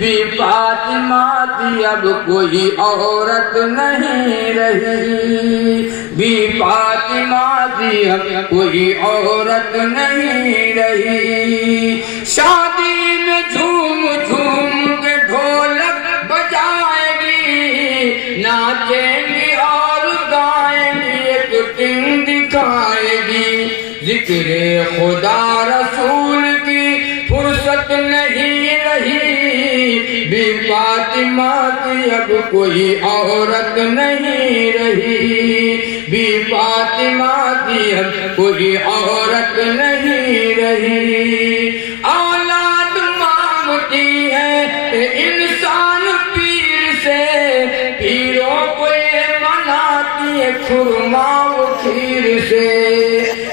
Be Fatima کی اب کوئی عورت نہیں رہی، بی فاطمہ کی اب کوئی عورت نہیں رہی۔ شادی میں جھوم جھوم کے ڈھولک بجائے گی، ناچیں گی اور گائیں گی، ایک دن دکھائے گی۔ ذکر خدا رسول کی فرصت نہیں رہی، بی فاطمہ کی اب کوئی عورت نہیں رہی، بی فاطمہ کی اب کوئی عورت نہیں رہی۔ اولاد مانگتی ہے انسان پیر سے، پیروں کو یہ مناتی ہے خرما و کھیر سے،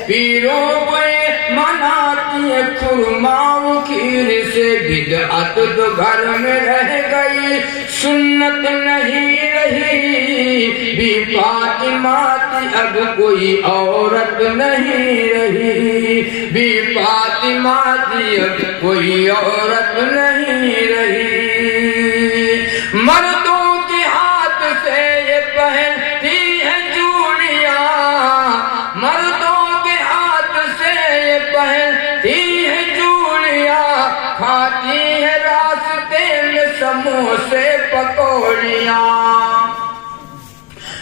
پیروں کو یہ مناتی ہے خرما و کھیر سے۔ بدعت تو گھر میں رہ گئی، سنت نہیں رہی، بی فاطمہ کی اب کوئی عورت نہیں رہی، بی فاطمہ کی اب کوئی عورت نہیں رہی۔ مردوں کے ہاتھ سے یہ پہنتی ہے چوڑیاں، مردوں کے ہاتھ سے یہ پہنتی ہے چوڑیاں، کھاتی ہے راستے میں سموسے پکوڑیاں،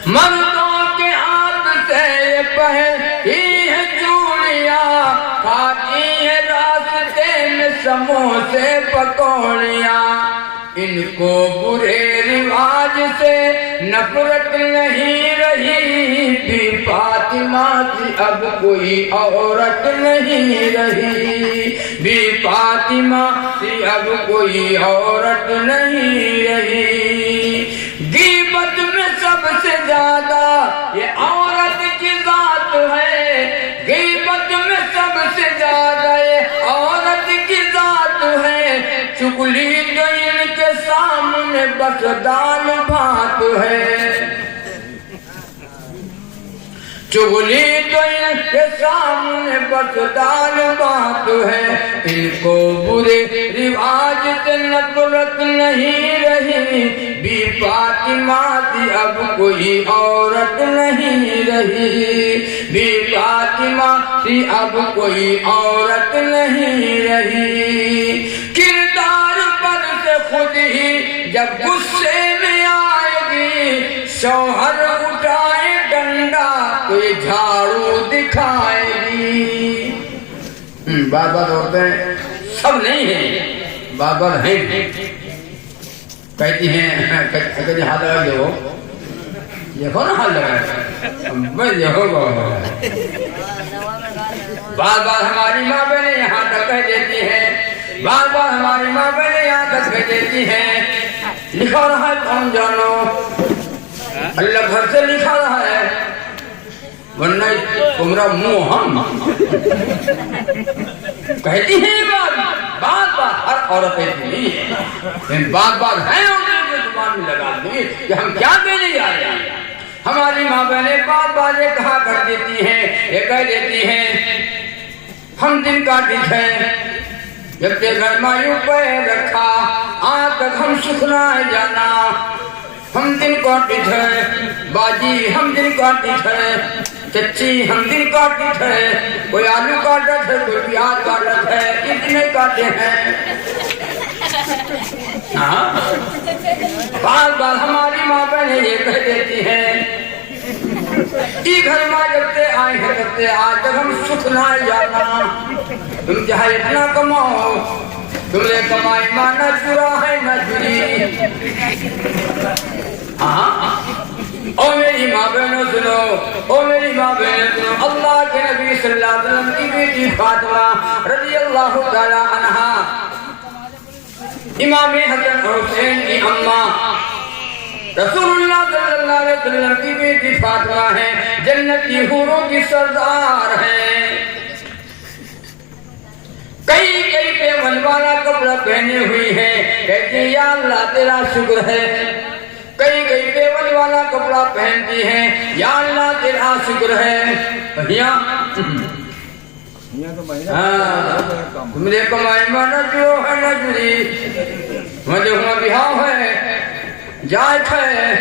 مردوں کے ہاتھ سے یہ پہنتی ہے چوڑیاں، کھاتی ہے راستے میں سموسے پکوڑیاں۔ ان کو برے رواج سے نفرت نہیں رہی، بی فاطمہ کی اب کوئی عورت نہیں رہی، بی فاطمہ کی اب کوئی عورت نہیں رہی۔ غیبت میں سب سے زیادہ یہ عورت کی ذات ہے، غیبت میں سب سے زیادہ یہ عورت کی ذات ہے، چگلی تو ان کے سامنے بس دال بھات ہے، چگلی تو ان کے سامنے بس دال بات ہے۔ ان کو برے رواج سے نفرت نہیں رہی، بی فاطمہ کی اب کوئی عورت نہیں رہی، بی فاطمہ کی اب کوئی عورت نہیں رہی۔ کردار پر سے خود ہی جب غصے میں آئے گی، شوہر اٹھائے ڈنڈا تو یہ جھاڑو دکھائے گی۔ بار بار عورتیں سب نہیں ہیں، بار بار ہیں، کہتی ہیں کہتی ہاتھ لگا دو، دیکھو نا ہاتھ لگا میں دیکھو گا، بار بار ہماری ماں بہنیں یہاں تک کہہ دیتی ہیں، بار بار ہماری ماں بہنیں یہاں تک کہہ دیتی ہیں، لکھا رہا ہے تم جانو، اللہ گھر سے لکھا رہا ہے، ورنہ تمہارا منہ ہم کہتی ہیں بات ہر عورت ایسی نہیں ہے، بات ہیں عورتیں جو زبان میں لگا دی کہ ہم کیا کہنے جا رہے ہیں۔ ہماری ماں بہنیں بات یہ کہا کر دیتی ہیں، یہ کہہ دیتی ہیں ہم دن کا ٹھیک ہے، جب تے گھر مایوں پہ رکھا آج تک ہم سکھنائے جانا، ہم دن کا ٹھیک ہے باجی، ہم دن کا ٹھیک ہے چچی، ہم دن کاٹتے ہیں، کوئی آلو کاٹت ہے، کوئی پیاز کاٹت ہے، اتنے کاٹے ہیں۔ بار بار ہماری ماں بہنیں یہ کہہ دیتی ہیں، ای گھر ماں جب سے آئے ہیں تب سے آج تک ہم سکھ نہ جانا، تم چاہے اتنا کماؤ، تم نے کمائی ماں نہ چرا ہے نہ چری۔ او میری ماں بہنوں سنو، او میری ماں بہنوں سنو، اللہ کے نبی صلی اللہ علیہ وسلم کی بیٹی فاطمہ رضی اللہ تعالی عنہا، امام حسن اور حسین کی اماں، رسول اللہ صلی اللہ علیہ وسلم کی بیٹی فاطمہ ہے، جنت کی حوروں کی سردار ہے۔ کئی پیون والا کپڑا پہنے ہوئی ہے، کہتی ہیں یا اللہ تیرا شکر ہے۔ کئی پیون والا کپڑا پہنتی ہیں، یا اللہ تیرا شکر ہے۔ تم نے کمائی مانا جو ہے نہ جری، مجھے بہاؤ ہے جائت ہے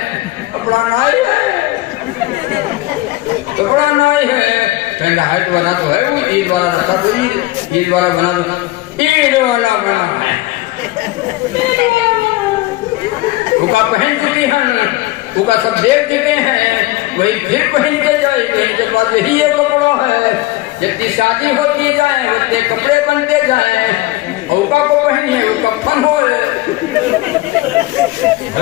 اپنا نائی ہے اپنا نائی ہے پہنڈا ہائٹ بنا تو ہے وہ عید والا رکھا تو عید والا بنا تو عید والا بنا ہے وہ کا پہن چکی ہیں وہ کا سب دیکھ چکے ہیں وہی پھر پہن کے جائے پہن کے بعد یہی ایک کپڑا ہے جتنی شادی ہوتی جائیں اتنے کپڑے بنتے جائیں اوکا کو پہنیے وہ کفن ہوئے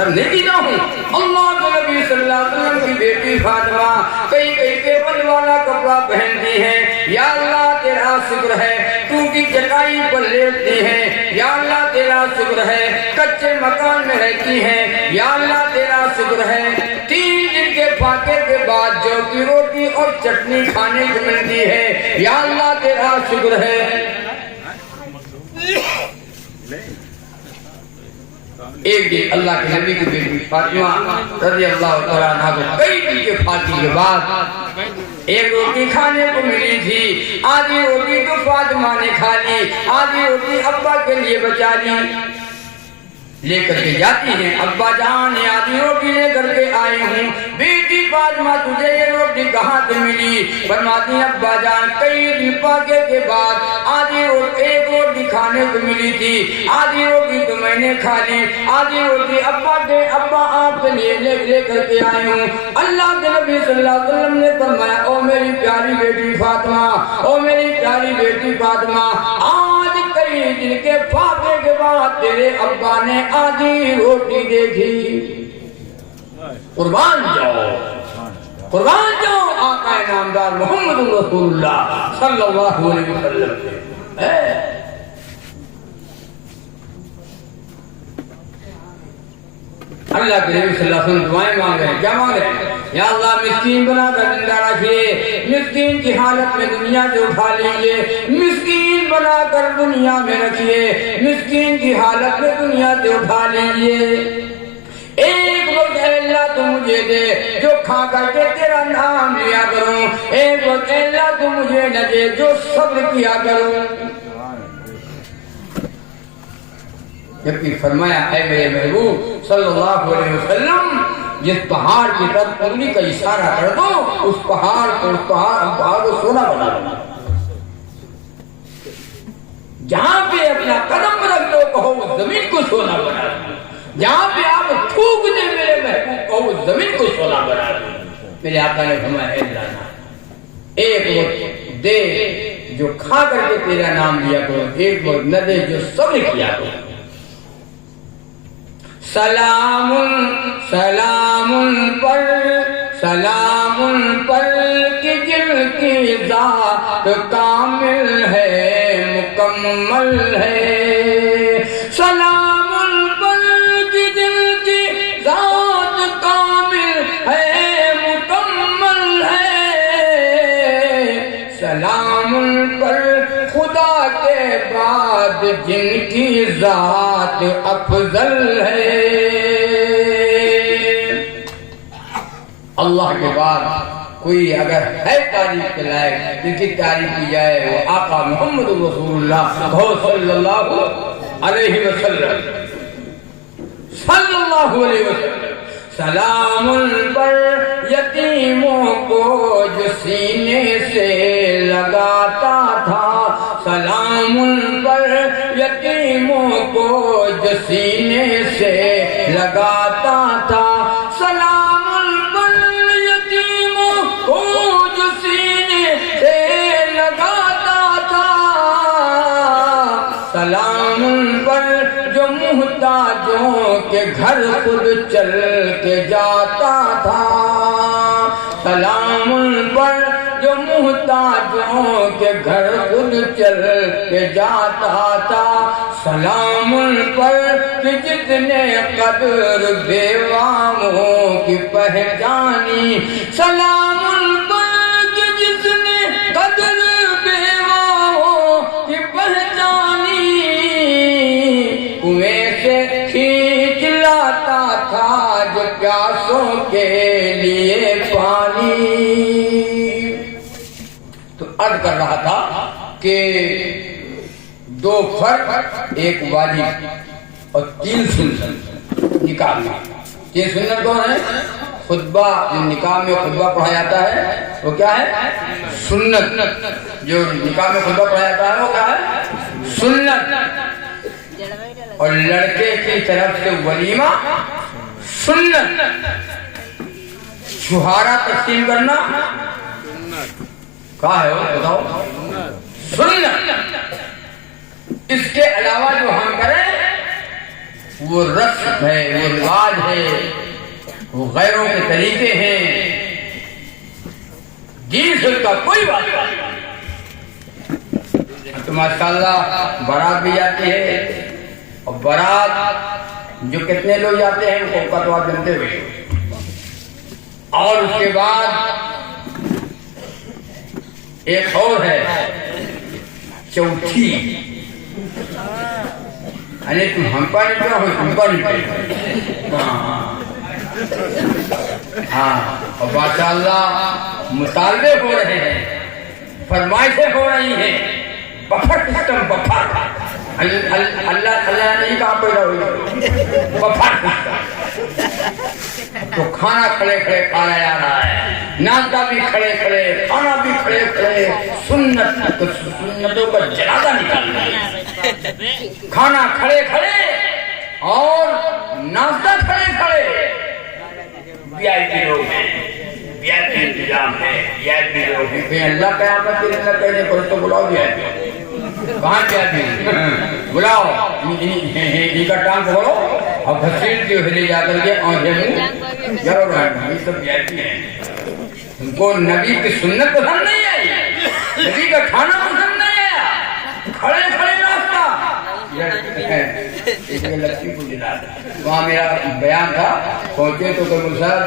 نہیں نہ ہوں اللہ کے نبی صلی اللہ علیہ وسلم کی بیٹی فاطمہ کئی پیپل والا کپڑا پہنتی ہیں یا اللہ تیرا شکر ہے تو کی چٹائی پر لیٹتی ہیں یا اللہ تیرا شکر ہے کچے مکان میں رہتی ہیں یا اللہ تیرا شکر ہے 3 دن کے فاقے کے بعد جو کی روٹی اور چٹنی کھانے کو ملتی ہے یا اللہ تیرا شکر ہے ایک دن اللہ کے نبی کی بیٹی فاطمہ رضی اللہ تعالیٰ عنہ کو کئی دن کے فاقے کے بعد ایک روٹی کھانے کو ملی تھی آدھی روٹی تو فاطمہ نے کھا لی آدھی روٹی ابا کے لیے بچا لی لے کر کے جاتی ہیں ابا جان یہ آدھی روٹی لے کر کے آئے ہوں بیٹی فاطمہ تجھے یہ روٹی کہاں سے ملی فرماتی ہیں ابا جان کئی دن پاکے کے بعد آدھی روٹی ایک روٹی کھانے کو ملی تھی آدھی روٹی تو میں نے کھا لی آدھی روٹی ابا آپ کے لیے لے کر کے آئے ہوں اللہ کے نبی صلی اللہ علیہ وسلم نے فرمایا او میری پیاری بیٹی فاطمہ او میری پیاری بیٹی فاطمہ آج کئی دن کے فاقے کے بعد تیرے ابا نے آدھی روٹی دیکھی قربان جاؤ آقا نامدار محمد رسول اللہ صلی اللہ علیہ وسلم اللہ کے نبی صلی اللہ علیہ وسلم دعائیں مانگ رہے ہیں کیا مانگ رہے ہیں یا اللہ مسکین بنا کر زندہ رکھیے مسکین کی حالت میں دنیا سے اٹھا لیجئے مسکین بنا کر دنیا میں رکھیے مسکین کی حالت میں دنیا سے اٹھا لیجئے ایک وقت اے اللہ تو مجھے دے جو کھا کر کے تیرا نام لیا کروں ایک وقت اے اللہ تو مجھے نہ دے جو صبر کیا کروں جبکہ فرمایا اے میرے محبوب صلی اللہ علیہ وسلم جس پہاڑ کی طرف انگلی کا اشارہ کر دو اس پہاڑ کو سونا بنا دو جہاں پہ اپنا قدم رکھ دو کہو اس زمین کو سونا بنا دو جہاں پہ آپ تھوک دے میرے محبوب کہو اس زمین کو سونا بنا دو میرے آقا نے فرمایا اے اللہ ایک وقت دے جو کھا کر کے تیرا نام لیا کرو ایک وقت نہ دے جو صبر کیا کرو سلام پر کہ جن کی ذات کامل ہے مکمل ہے سلام پر کہ جن کی ذات کامل ہے مکمل ہے سلام پر خدا کے بعد جن کی ذات افضل ہے اللہ کے بعد کوئی اگر ہے تعریف کے لائق جن کی تعریف کی جائے وہ آقا محمد رسول اللہ صلی اللہ علیہ وسلم سلام پر یتیموں کو جو سینے سے لگاتا تھا سلام پر یتیموں کو جو سینے سے لگاتا تھا سلام پر یتیموں کو جو سینے سے لگاتا تھا سلام پر جو محتاجوں کے گھر خود چل کے جاتا تھا سلام پر جو محتاجوں کے گھر خود چل کے جاتا تھا سلام پر کہ جتنے قدر بیواموں کی پہچانی سلام پر کہ جتنے قدر بیواموں کی پہچانی کنویں سے کھینچ لاتا تھا جو پیاسوں کے لیے پانی تو عرض کر رہا تھا کہ دو فرق ایک واجب اور 3 سنت نکاح میں. 3 سنت کون ہے؟ خطبہ، جو نکاح میں خطبہ پڑھا جاتا ہے وہ کیا ہے؟ سنت. جو نکاح میں خطبہ پڑھا جاتا ہے وہ کیا ہے؟ سنت. اور لڑکے کی طرف سے ولیمہ سنت. چھہارا تقسیم کرنا کہا ہے وہ بتاؤ؟ سنت. اس کے علاوہ جو ہم کریں وہ رسم ہے، وہ رواج ہے، وہ غیروں کے طریقے ہیں. دین سے کا کوئی بات نہیں. تو ماشاءاللہ بارات بھی جاتی ہے، اور بارات جو کتنے لوگ جاتے ہیں ان کا تو آپ جانتے ہوئے. اور اس کے بعد ایک اور ہے چوتھی. ارے تم ہم کا نہیں کیا ہو، تم کا نہیں کیا. ہاں. اور ماشاءاللہ مطالبے ہو رہے ہیں، فرمائشیں ہو رہی ہیں. Buffer system, buffer. اللہ نہیں کہا پیدا ہوئی بفر سسٹم. تو کھانا کھڑے کھڑے کھایا جا رہا ہے، ناشتہ بھی کھڑے کھڑے، کھانا بھی کھڑے کھڑے. سنتوں کا جنازہ نکالنا ہے. کھانا کھڑے کھڑے اور ناشتہ کھڑے کھڑے. وی آئی پی لوگ ہیں، وی آئی پی انتظام ہے، وی آئی پی لوگ ہیں. اللہ قیامت کے دن اللہ کہنے پر تو بلاؤ وی آئی پی. کہاں وی آئی پی؟ بلاؤ ان کا ٹانگ پکڑو اور گھسیٹ کے لے جا کر کے آنکھیں منہ ضرور رہنا. یہ سب وی آئی پی ہیں. ان کو نبی کی سنت پسند نہیں آئی، نبی کا کھانا پسند نہیں آیا. کھڑے کھڑے ناشتہ. لکشمی پوجن وہاں میرا بیان تھا. پہنچے تو صاحب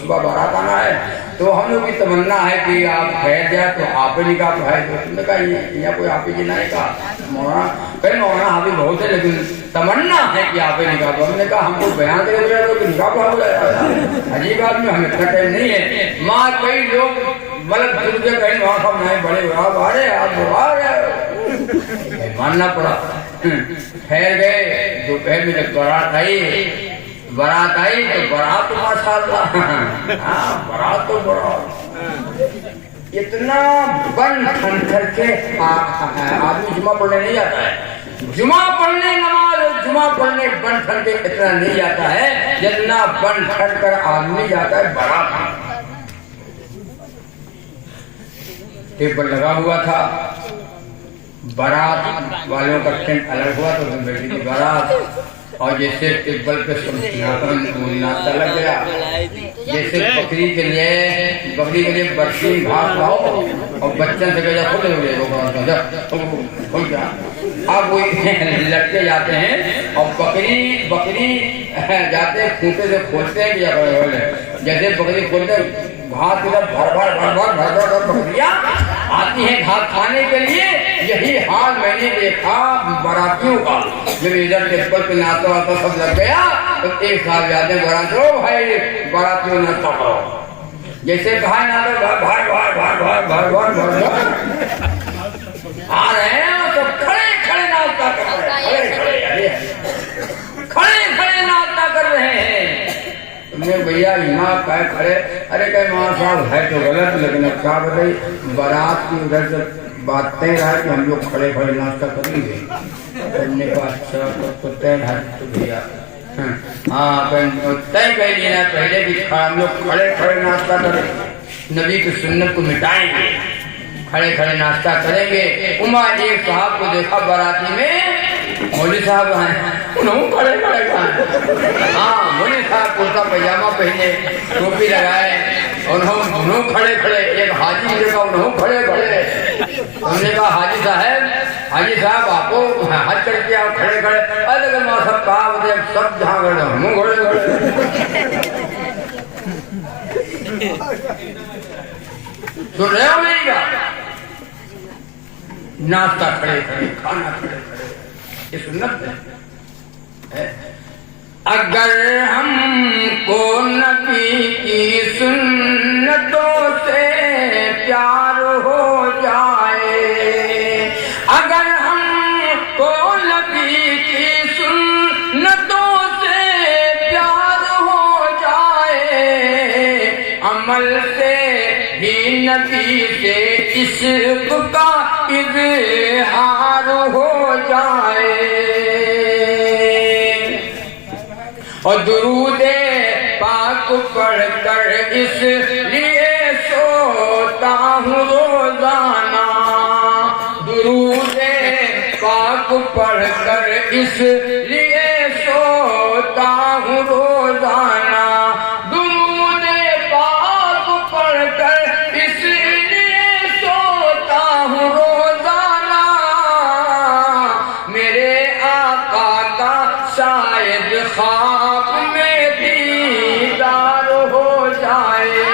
صبح بارات آنا ہے، تو ہم لوگ کی تمنا ہے کہ آپ ٹھہر جائے تو آپ ہی نکاح پڑھائے. تو تم نے کہا یہاں کوئی آپ ہی نہیں کہا مولانا، کہیں مولانا حافظ بہت ہے لیکن تمنا ہے کہ آپ ہی نکاح پڑھو. ہم نے کہا ہم کو بیان کرے ہوئے تو نکاح پڑھا ہو جائے. عجیب آدمی، ہمیں اتنا ٹائم نہیں ہے. ماں کئی لوگ ملک درجے کہیں وہاں سب نہیں بڑے آپ آ رہے آپ آ رہے ماننا پڑا. ٹھہر گئے. دوپہر میں جب بارات آئی تو بارات تو ماشاءاللہ بارات تو بارات اتنا بن ٹھن کر کے آدمی جمعہ پڑھنے نہیں جاتا ہے. جمعہ پڑھنے نماز جمعہ پڑھنے بن ٹھن کے اتنا نہیں جاتا ہے جتنا بن ٹھن کر آدمی جاتا ہے بارات. ٹیبل لگا ہوا تھا، بارات والوں کا ٹینٹ الگ ہوا تو بیٹھی تھی بارات. اور جیسے ٹیبل پہ ناشتہ لگ گیا، جیسے بکری کے لیے برفی گھاس لاؤ اور بچن سے کہا کھولے ہوئے اب وہ لڑکے جاتے ہیں اور بکری جاتے کھوٹے سے کھولتے ہیں. جیسے بکری کھولتے گھاس کی طرف بھر بکریاں آتی ہیں گھاس کھانے کے لیے. یہی حال میں نے دیکھا باراتیوں کا. جب ادھر ٹیبل پہ ناشتہ واتا سب لگ گیا تو ایک ساتھ جاتے ہیں باراتیوں بھائی باراتیوں ناشتہ کرو. جیسے کہا ناشتہ آ رہے ہیں تو کھڑے کھڑے ناشتہ کر رہے ہیں، کھڑے کھڑے ناشتہ کر رہے ہیں. بھیا یہاں کہے کھڑے. ارے کہ ماں صاحب ہے تو غلط، لیکن اب کیا بتائی بارات کی ادھر سے بات طے رہا کہ ہم لوگ کھڑے کھڑے ناشتہ کریں گے. ہم نے کہا اچھا تو طے ہے تو بھیا ہاں طے کر لینا پہلے کہ ہم لوگ کھڑے کھڑے ناشتہ کریں. نبی کی سنت کو مٹائیں گے، کھڑے کھڑے ناشتہ کریں گے. عمر ایک صاحب کو دیکھا باراتی میں، مولوی صاحب ہیں انہوں کھڑے کھڑے ہاں مولوی صاحب کرتا پاجامہ پہنے ٹوپی لگائے انہوں کھڑے کھڑے. ایک حاجی دیکھا انہوں کھڑے کھڑے. ہم نے کہا حاجی صاحب آپ کو حج کر کے آپ کھڑے کھڑے. ارے ماں سب کہا سب جہاں کھڑے ہم کھڑے کھڑے. سن رہے ہو میری بات؟ ناشتہ کھڑے کھڑے، کھانا کھڑے کھڑے، یہ سنت ہے. اگر ہم کو نبی کی سنتوں سے پیار ہو جائے، اگر ہم کو نبی کی عمل سے بھی نبی سے عشق کا اظہار ہو جائے اور درود پاک پڑھ کر اس لیے سوتا ہوں روزانہ درود پاک پڑھ کر اس لیے سوتا ہوں روزانہ درود پاک پڑھ کر اس لیے سوتا ہوں روزانہ میرے آقا کا شاید خواب میں دیدار ہو جائے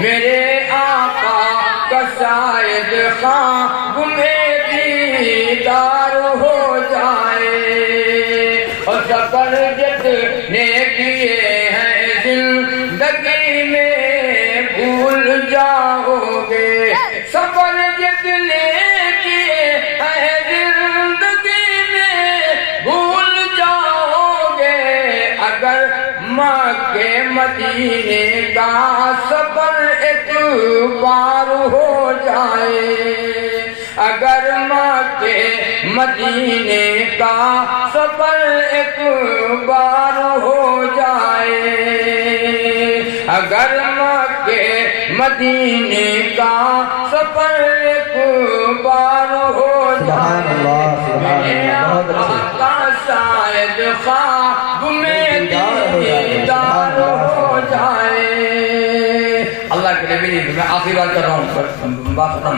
میرے آقا کا شاید خواب میں دیدار ہو جائے اور سفر جتنے کیے ہیں زندگی میں بھول جاؤ گے سفر جتنے کیے ہیں زندگی میں بھول جاؤ گے اگر مکے مدینے کا سفر ایک بار ہو جائے اگر مکے مدینے کا سفر ایک بار ہو جائے اگر مکے مدینے کا سفر ایک بار ہو جائے میرے آقا کا شاید خواب میں دیدار ہو جائے اللہ کے نبی نے میں آخری بات کر رہا ہوں بات ختم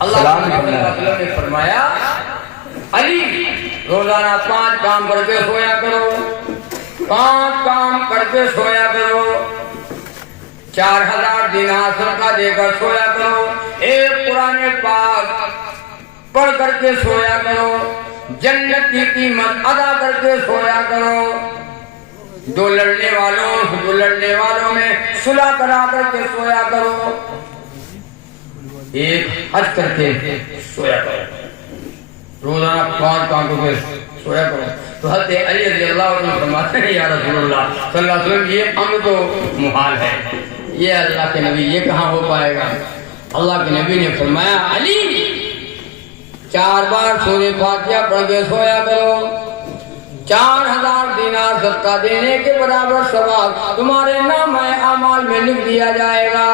اللہ نے فرمایا علی روزانہ 5 کام کر کے سویا کرو 5 کام کر کے سویا کرو 4000 دینار صدقہ دے کر سویا کرو 1 قرآن پاک پڑھ کر کے سویا کرو جنت کی قیمت ادا کر کے سویا کرو دو لڑنے والوں میں صلح کرا کر کے سویا کرو 1 حج کر کے سویا کرو روزانہ 5 کام کر کے سویا کرو تو حضرت علی رضی اللہ عنہ فرماتے ہیں یا رسول اللہ صلی اللہ علیہ وسلم یہ امر تو محال ہے یہ اللہ کے نبی یہ کہاں ہو پائے گا اللہ کے نبی نے فرمایا علی 4 بار سورہ فاتحہ پڑھ کے سویا کرو 4000 دینار صدقہ دینے کے برابر ثواب تمہارے نام اعمال میں لکھ دیا جائے گا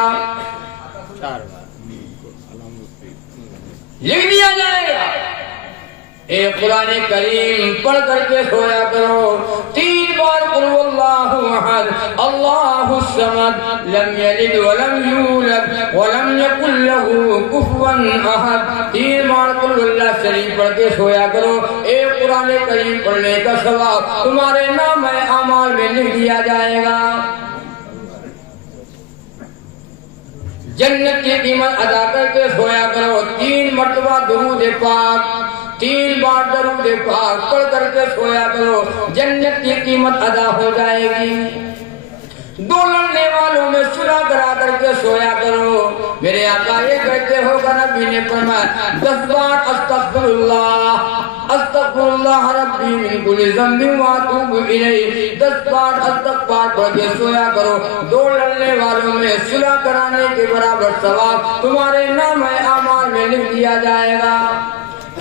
لکھ دیا جائے گا 1 قرآن کریم پڑھ کر کے سویا کرو 3 بار قل اللہ احد اللہ الصمد لم یلد ولم یولد ولم یکن له کفوا احد 3 بار قل اللہ شریف پڑھ کے سویا کرو 1 قرآن کریم پڑھنے کا ثواب تمہارے نام اعمال میں لکھ دیا جائے گا جنت کی قیمت ادا کر کے سویا کرو 3 مرتبہ درود پاک 3 بار درود پاک پڑھ کر کے سویا کرو جنت کی قیمت ادا ہو جائے گی 2 لڑنے والوں میں صلح کرا کر کے سویا کرو میرے آقا یہ کہتے ہو کہ نبی نے فرمایا 10 بار استغفر اللہ ربی من کل ذنب واتوب الیہ 10 بار استغفار پڑھ کے سویا کرو 2 لڑنے والوں میں صلح کرانے کے برابر ثواب تمہارے نام اعمال میں لکھ دیا جائے گا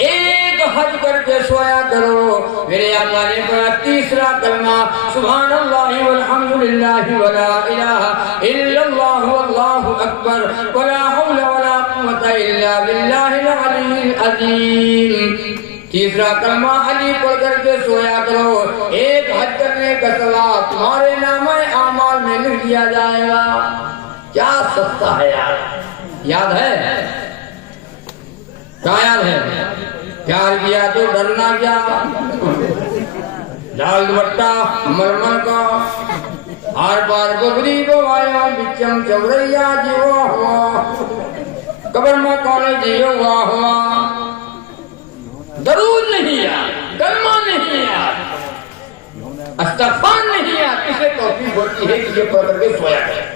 1 حج کر کے سویا کرو میرے آقا نے کہا 3 کلمہ سبحان اللہ والحمدللہ ولا الہ الا اللہ واللہ اکبر ولا حول ولا قوت الا باللہ العلی العظیم 3 کلمہ علی پڑھ کر کے سویا کرو 1 حج کرنے کا ثواب تمہارے نام اعمال میں لکھ دیا جائے گا کیا سستا ہے یاد ہے کیا یاد ہے پیار کیا تو ڈرنا کیا لال دوپٹہ مرمر کا ہر بار گبری کو آیا بچم چوریا جیوا ہوا قبر میں کالے جیوا ہوا درود نہیں یاد کلمہ نہیں یاد استغفار نہیں یاد کسے توفیق ہوتی ہے کہ یہ پڑھ کر کے سویا ہے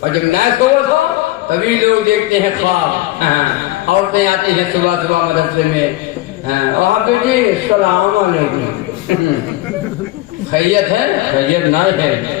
اور جب نہ سویا تھا تبھی لوگ دیکھتے ہیں خواب عورتیں آتی ہیں صبح صبح مدرسے میں وہاں پہ جی السلام علیکم خیریت ہے خیریت نہ ہے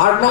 8-9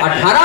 18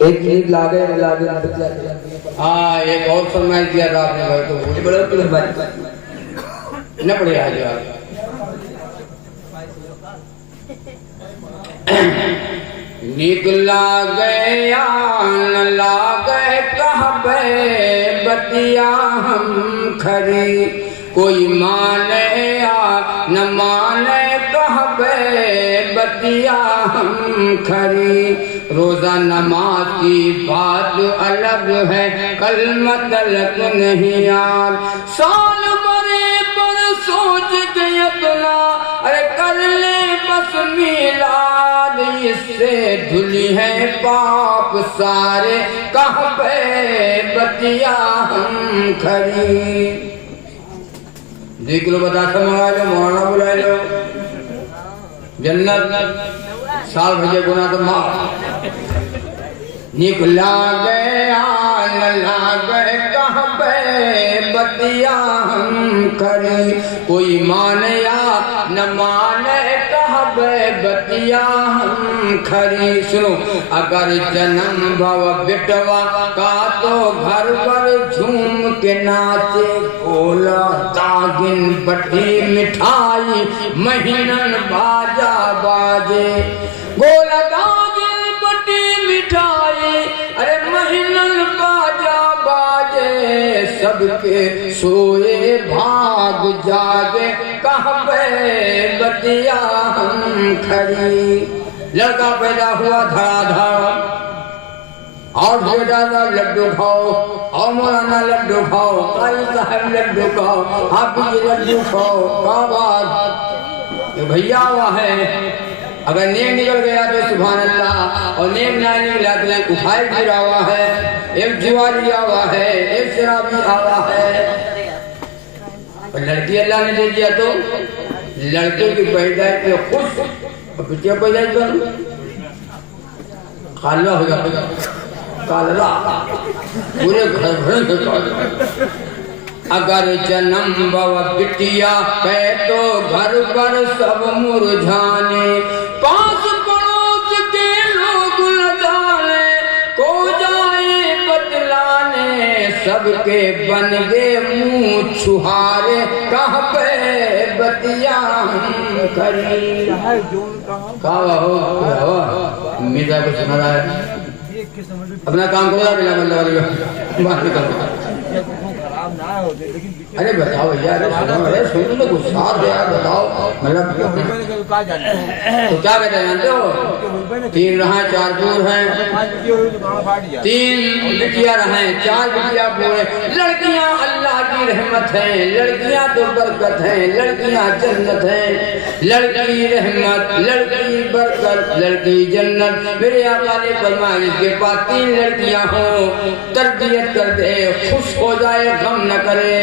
ایک چیز لاگے ہاں ایک اور فرمائش دیا تھا آپ نے بھائی تو مجھے بڑا کلر بھائی نہ پڑے آج نکلا گیا نہ لاگے کہبے بتیا ہم کھری کوئی مانے یا نہ مانے کہبے بتیا ہم کھری روزہ نماز کی بات الگ ہے کلمہ تلک نہیں یار سال برے پر سوچ کے اپنا ارے کر لے بس میلاد اس سے دھلی ہے پاپ سارے کہبے بتیا ہم کھری دیکھ لو بتا سمجھا لو مولانا بلا لو جنت سال بھجے گناہ تو معاف نکلا گیا نہ لاگے کہبے بتیا ہم کھری کوئی مانے یا نہ مانے کہبے بتیا ہم کھری سنو اگر جنم بھو بٹوا کا تو گھر پر جھوم کے ناچے گولا داگن بٹھی مٹھائی مہینن باجا باجے گولا داگن بٹھی مٹھائی ارے مہینن باجا باجے سب کے سوئے بھاگ جاگے کہبے بتیا ہم کھری لڑکا پیدا ہوا دھڑا دھڑ اور بیٹا لڈو کھاؤ اور مولانا لڈو کھاؤ قاری صاحب لڈو کھاؤ حافظ لڈو کھاؤ کہاں بات یہ بھیا ہوا ہے اگر نیک نکل گیا تو سبحان اللہ اور نیک نہ نکلا تو ایک اٹھائے گرا ہوا ہے ایک جواری ہوا ہے ایک شرابی ہوا ہے اور لڑکی اللہ نے دے دیا تو لڑکے کی پیدائش میں خوش اور بچے پیدائش کروں خالہ ہو جاتا کاللہ پورے گھر بھر سے کاللہ اگر جنم بھو بٹیا کہ تو گھر پر سب مرجھانے پاس پڑوس کے لوگ نہ جانے کو جائے بتلانے سب کے بن گئے منہ چھہارے کہبے بتیا ہم کھری کہا ہو میرا کو سنا رہا ہے اپنا کام کرو بلا بلا والی بات کرو ارے بتاؤ یار سنو تو کچھ ساتھ دیا بتاؤ مطلب تو کیا کہتے ہیں جانتے ہو 3 رہیں 4 پور ہیں 3 بٹیا رہیں 4 بٹیا پورے لڑکیاں اللہ کی رحمت ہیں لڑکیاں تو برکت ہیں لڑکیاں جنت ہیں لڑکی رحمت لڑکی برکت لڑکی جنت میرے آقا نے فرمایا اس کے پاس 3 لڑکیاں ہوں تربیت کر دے خوش ہو جائے غم نہ کرے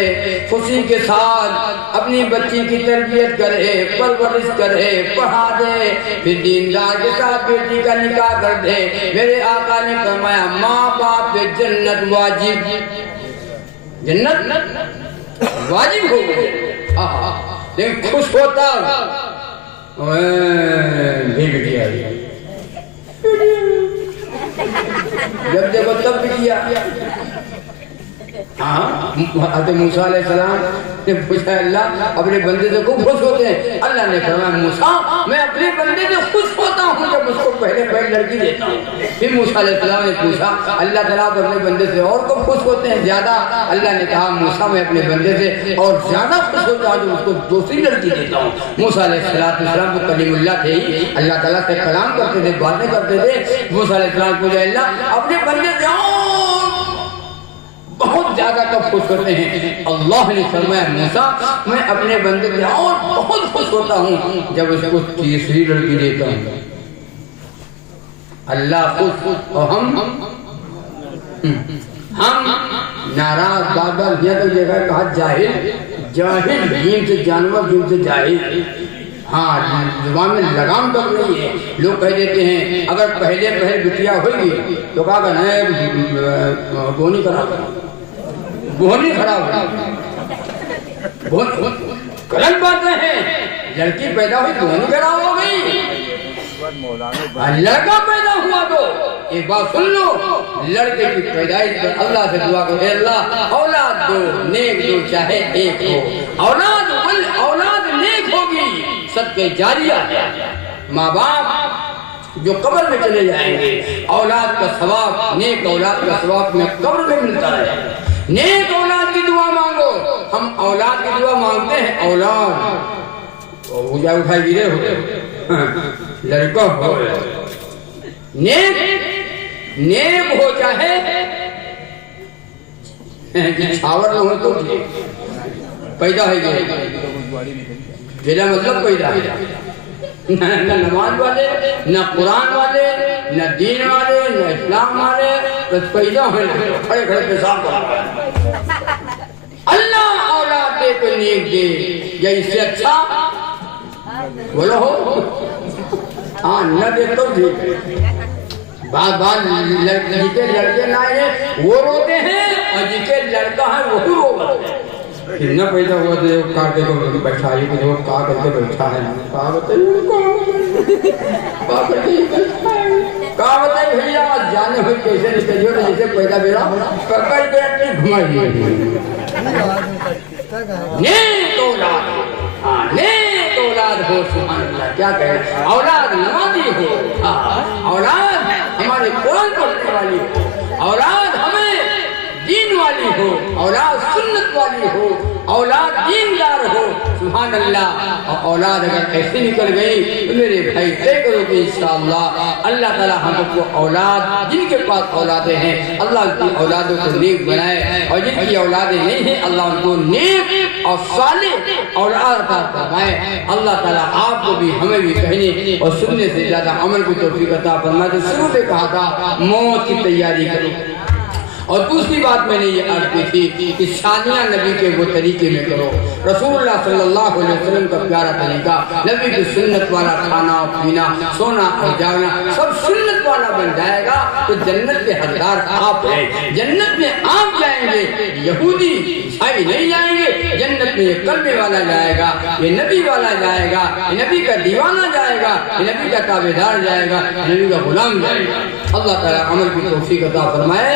خوشی کے ساتھ اپنی بچی کی تربیت کرے پرورش کرے پڑھا دے پھر دیندار کے ساتھ بیٹی کا نکاح کر دے میرے آقا نے فرمایا ماں باپ پہ جنت واجب جنت واجب ہو لیکن خوش ہوتا بھی بٹیا جب دیکھو تب بٹیا حضرت موسیٰ علیہ السلام نے پوچھا اللہ اپنے بندے سے خوب خوش ہوتے ہیں اللہ نے فرمایا موسیٰ میں اپنے بندے سے خوش ہوتا ہوں جب اس کو پہلے لڑکی دیتا ہوں پھر موسیٰ علیہ السلام نے پوچھا اللہ تعالیٰ اپنے بندے سے اور کو خوش ہوتے ہیں زیادہ اللہ نے کہا موسیٰ میں اپنے بندے سے اور زیادہ خوش ہوتا ہوں جب اس کو دوسری لڑکی دیتا ہوں موسیٰ علیہ السلام کو کلیم اللہ تھے ہی اللہ تعالیٰ سے کلام کرتے تھے باتیں کرتے تھے موسیٰ علیہ السلام کو اللہ اپنے بندے سے بہت زیادہ کب خوش ہوتے ہیں اللہ نے فرمایا موسیٰ میں اپنے بندے سے اور بہت خوش ہوتا ہوں جب اس کو تیسری لڑکی دیتا ہوں اللہ خوش اور ہم ناراض بادل یہ تو جگہ کہا جاہل جن سے جانور جن سے جاہل ہاں زبان میں لگام تک نہیں ہے لوگ کہہ دیتے ہیں اگر پہلے بٹیا ہوئی تو کہا کہ نہیں بونی خراب بہت غلط باتیں ہیں لڑکی پیدا ہوئی بونی خراب ہو گئی لڑکا پیدا ہوا تو ایک بات سن لو، لڑکے کی پیدائش پر اللہ سے دعا کرو، اے اللہ اولاد دو، نیک دو، چاہے ایک ہو، اولاد نیک ہوگی، صدقہ جاریہ، ماں باپ جو قبر میں چلے جائیں گے، اولاد کا ثواب، نیک اولاد کا ثواب میں قبر میں ملتا ہے۔ نیک اولاد کی دعا مانگو، ہم اولاد کی دعا مانگتے ہیں، اولاد اٹھائی گرے ہو لڑکا ہو، نیک ہو، چاہے چھاور نہ ہو تو پیدا ہے گئے، بلا مطلب پیدا ہے، نہ نماز والے، نہ قرآن والے، نہ دین والے، نہ اسلام والے، بس پیدا ہوئے کھڑے کھڑے پیشاب کر رہا ہے۔ اللہ اولاد دے تو نیک دے، یا اس سے اچھا بولو ہو، ہاں نہ دے تو ٹھیک ہے۔ بعض لڑکے نہ آئے وہ روتے ہیں، اور جن کے لڑکا ہے وہی رو رہے ہیں۔ نہ پیدا ہوا تو کہا کہ بیٹھا ہے، کہ وہ کہا کر کے بیٹھا ہے، کہا بتائیے بھیا جانے ہوئی کیسے نکل جو جیسے پیدا بیرا پکڑ کے اپنی گھمائی نیک اولاد، نیک اولاد ہو، سبحان اللہ، کیا کہیں، اولاد نمازی ہو، اولاد ہمارے قرآن پڑھنے والی ہو، اولاد ہمیں دین والی ہو، اولاد سنت والی ہو، اولاد دیندار ہو، سبحان اللہ۔ اور اولاد اگر ایسی نکل گئی تو میرے بھائی طے کرو کہ انشاءاللہ اللہ تعالیٰ ہم کو اولاد، جن کے پاس اولادیں ہیں اللہ ان کی اولادوں کو نیک بنائے، اور جن کی اولادیں نہیں ہیں اللہ ان کو نیک اور صالح اولاد عطا فرمائے۔ اللہ تعالیٰ آپ کو بھی ہمیں بھی کہنے اور سننے سے زیادہ عمل کو توفیق عطا فرمائے۔ تو شروع میں کہا تھا موت کی تیاری کرو، اور دوسری بات میں نے یہ عرض کی تھی کہ شادیاں نبی کے وہ طریقے میں کرو، رسول اللہ صلی اللہ علیہ وسلم کا پیارا طریقہ، نبی کی سنت والا کھانا اور پینا، سونا اور جاگنا سب سنت والا بن جائے گا تو جنت کے حقدار آپ ہیں۔ جنت میں آپ جائیں گے، یہودی عیسائی نہیں جائیں گے، جنت میں یہ کلمے والا جائے گا، یہ نبی والا جائے گا، یہ نبی کا دیوانہ جائے گا، یہ نبی کا تابعدار جائے گا، یہ نبی کا غلام جائے گا۔ اللہ تعالیٰ عمل کی توفیق عطا فرمائے۔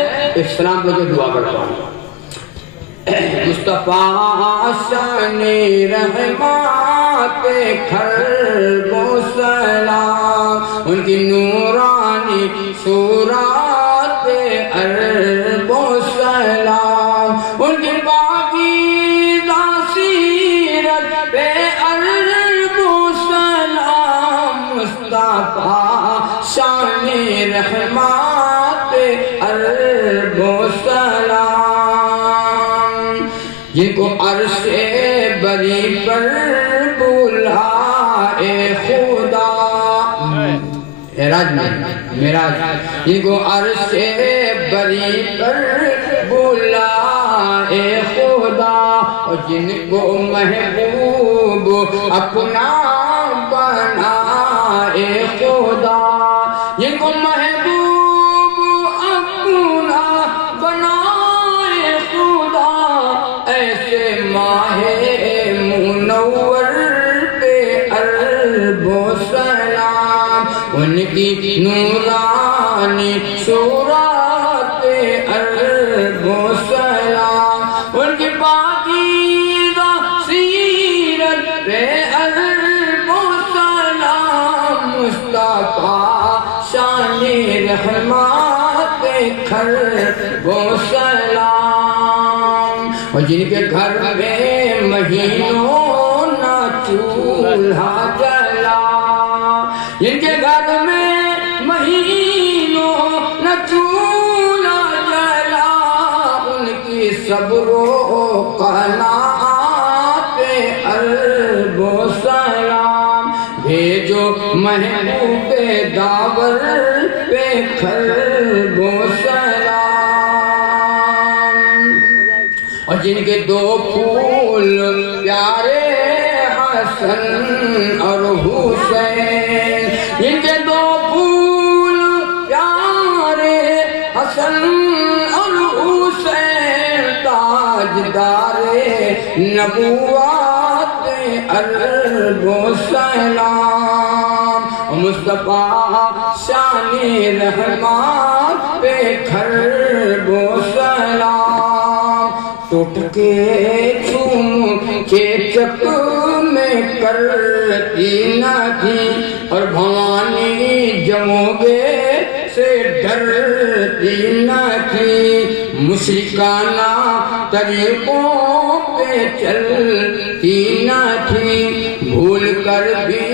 سلام لوگ دعا کرتا ہوں۔ مصطفیٰ شان رحمات کھرب و سلام، ان کی نورانی صورات عرب و سلام، ان کی پاکیزہ سیرت پہ عرب و سلام، مصطفیٰ شان رحمات عرب و سلام، جن کو عرش بری پر بلائے خدا، معراج، جن کو عرش بری پر بلائے خدا، اور جن کو محبوب اپنا بنائے خدا، جن کو محبوب ان کی نورانی صورت عرب و سلام، ان کی پاکیزہ سیرت پہ عرب و سلام، مصطفیٰ شان رحمت عرب و سلام، اور جن کے گھر میں مہینوں نہ چولہا جلا، جن کے گھر میں مہینوں نہ چولہا جلا، ان کی صبر و قناعت عرب و سلام، بھیجو محبوب داور پہ عرب و سلام، اور جن کے دو پھول پیارے حسن اور حسین، جن کے دو پھول پیارے حسن اور حسین، تاجدار نبوت عرب و سلام، مصطفیٰ شان رحمت پہ کر وہ سلام ٹوٹ کے چوم کے چک میں کرتی نہ تھی اور بھوانی جموگے سے ڈرتی نہ تھی مشرکانہ طریقوں پہ چلتی نہ تھی بھول کر بھی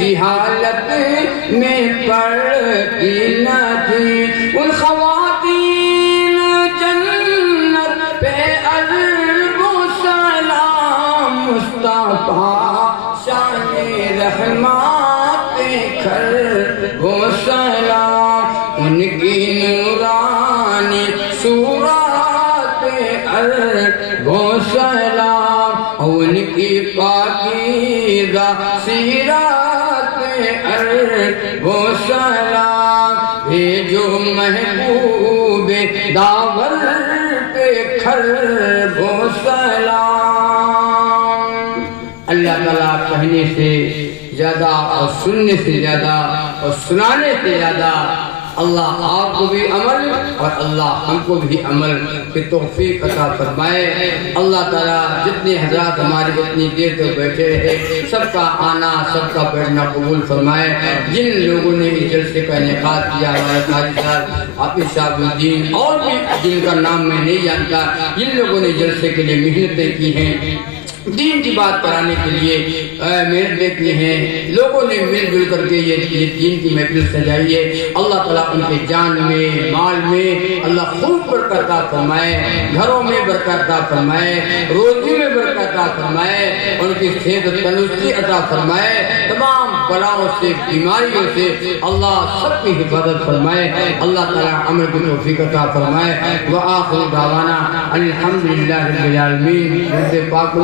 جہالت میں پڑتی نہ تھی ان خواتین جنت پہ الف سلام مصطفیٰ شان رحمت پہ کر وہ سلام ان کی نورانی صورت پہ الف سلام ان کی پاکیزہ سیرت پہ الف سلام بھیجو محبوب داور پہ کر وہ سلام اللہ تعالیٰ کہنے سے زیادہ اور سننے سے زیادہ اور سنانے سے زیادہ اللہ آپ کو بھی عمل اور اللہ ہم کو بھی عمل کی توفیق عطا فرمائے۔ اللہ تعالیٰ جتنے حضرات ہماری اتنی دیر تک بیٹھے ہیں سب کا آنا سب کا بیٹھنا قبول فرمائے۔ جن لوگوں نے اس جلسے کا انعقاد کیا ہمارے قاری صاحب حافظ شہاب الدین اور بھی جن کا نام میں نہیں جانتا جن لوگوں نے جلسے کے لیے محنتیں کی ہیں دین کی بات کرانے کے لیے محنتیں کی ہیں لوگوں نے مل جل کر کے یہ دین کی محفل سجائی ہے اللہ تعالیٰ ان کے جان میں مال میں اللہ خوب برکت عطا فرمائے گھروں میں برکت عطا فرمائے روزی میں برکت عطا فرمائے ان کی صحت و تندرستی عطا فرمائے تمام بلاؤں سے بیماریوں سے اللہ سب کی حفاظت فرمائے اللہ تعالیٰ عمل کی توفیق عطا فرمائے وآخر دعوانا الحمدللہ رب العالمین پاک